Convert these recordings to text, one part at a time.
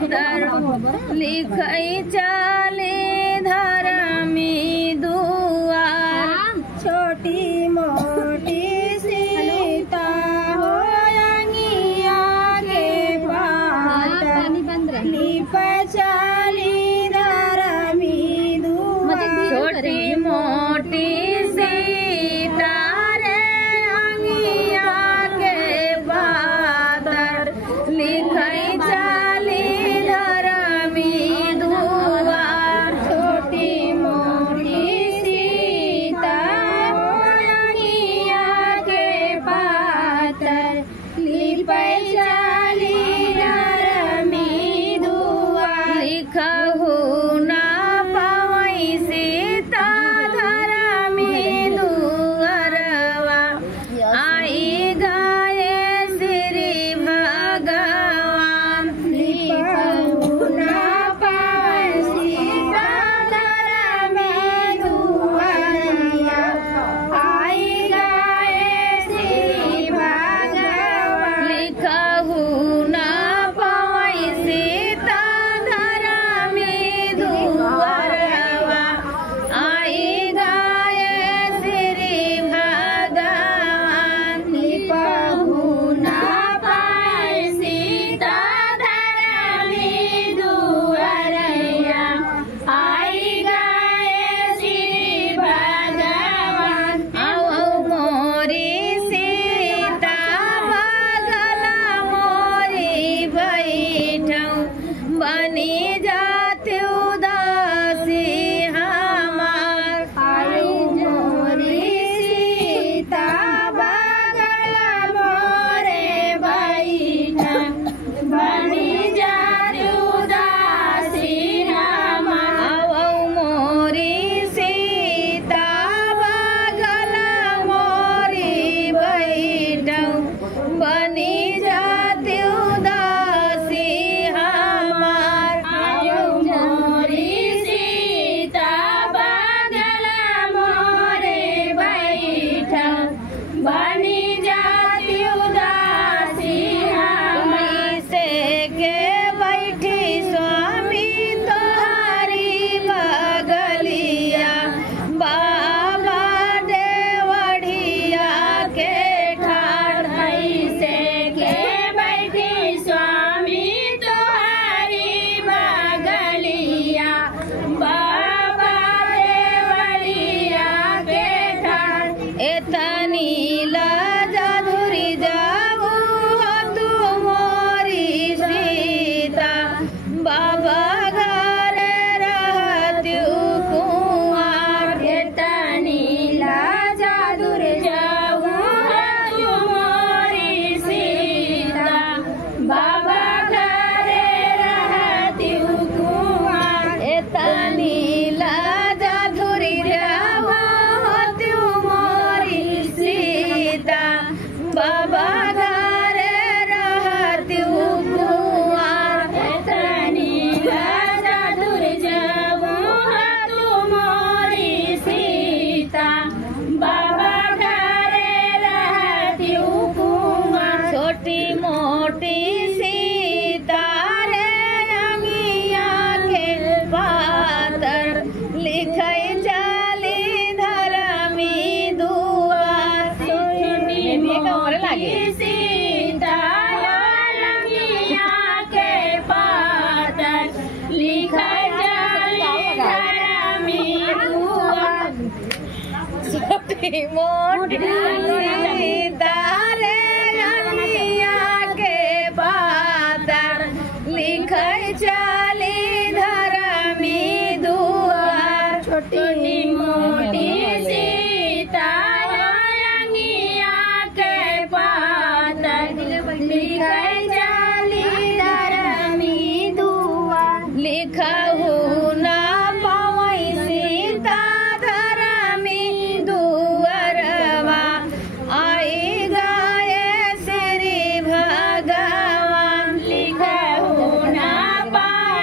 पातर लिखै चले धरमी दुआर छोटी मोटी सीता हो अंगिया के पातर लिप चली धरमी दुआर छोटी मोटी सीता रे अंगिया के पातर लिखै चली धरमी दुआर छोटी मोटी सीता हो अंगिया के पातर लिप चली धरमी दुआर लिखहु ना पावै सीता धरमी दुअरवा आई गए श्री भगवान लिखहु ना पावै सीता धरमी दुअरवा आई गए श्री भगवान लिखहु ना पावै सीता धरमी दुअरवा आई गए श्री भगवान लिखहु ना पावै सीता धरमी दुअरवा आई गए श्री भगवान आओ मोरी सीता बगल मोरी बैठौ बनी जाति उदासी हमार आई मोरी सीता बगल मोरे बैठा बनी जाति उदासी हमार आओ मोरी सीता बगल मोरी बैठौ बनी जाति उदासी हमार आयो मोरी सीता बगल मोरे बैठा बनी जाति उदासी हमार से के बैठी स्वामी तोहारी बगलिया बाबा देवढ़िया के ठाड़ ऐसे के बैठी स्वामी तुम्हारी बगलिया बाबा देवलिया के ठाड़ एतनी लजाधुरी जाऊ तू मोरी सीता बाबा घर रहत्यु कुआर एतनी लाजादुर जाऊ तुम्हारी सीता बाबा घरे रहती कुआर एतनी लजाधुरी जाऊ तू मोरी सीता बाबा घर रहत्यु कुआर एतनी लाजादुर जाऊ तुम्हारी सीता बाबा घरे रहती कुआर छोटी मोटी सीता रे अंगिया के पातर लिखै चली धरमी दुआर सीता अंगिया के पातर लिखै चली धरमी दुआर छोटी मोटी सीता रे अंगिया के पातर लिखै चली धरमी दुआर छोटी मोटी सीता अंगिया के पातर लिखै चली धरमी दुआर लिखहु ना पावै सीता धरमी दुअरवा आई गए श्री भगवान लिखहु ना पावै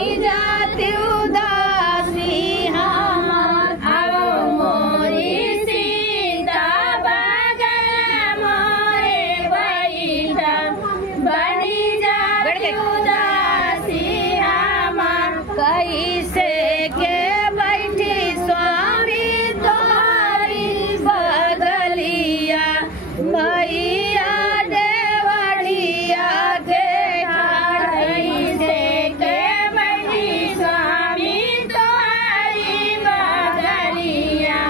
बनी जाती उदासी हमार। आओ मोरी सीता बगल मोरे बैठा बनी जाती उदासी हमार। कैसे के बैठी स्वामी तोरी बगलिया भैया देवड़िया के ठाड़। कैसे के बैठी स्वामी तोहरी बगलिया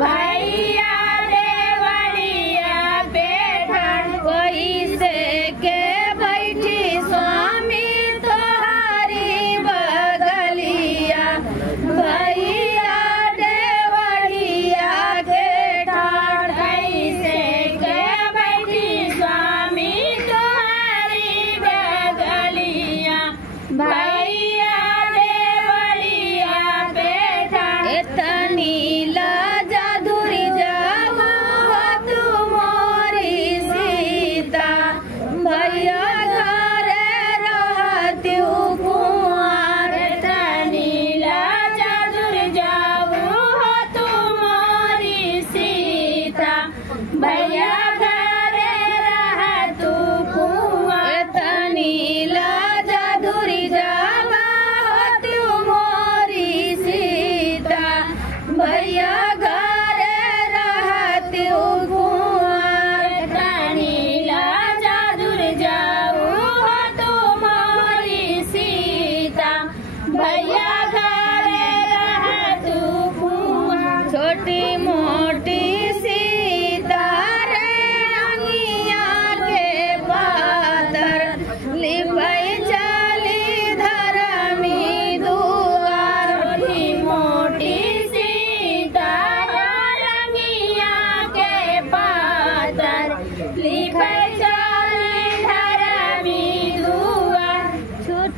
भैया देवड़िया पे ठाड़। कैसे के बैठी स्वामी तोहरी बगलिया भैया देवड़िया के ठाड़। कैसे के बैठी स्वामी तोहरी बगलिया भैया देवड़िया पे ठाड़। एतनी लाजा धुरी जाऊ तू मोरी सीता भैया घरे रहती कुंवर। नीला चादुर जाऊ हो तुम्हारी सीता भैया घरे रह तू कुंवर। एतनी लाजा धुरी जावा तू मोरी सीता भैया घरे रहती कुंवर। नीला चादुर जाऊ हो तुम्हारी सीता भैया घरे रह तू कुंवर। छोटी मोटी सीता रे अंगिया के पातर लिपै चली धरमी दुआर। छोटी मोटी सीता रंगिया के पातर लिखे चली धरमी दुआर। छोट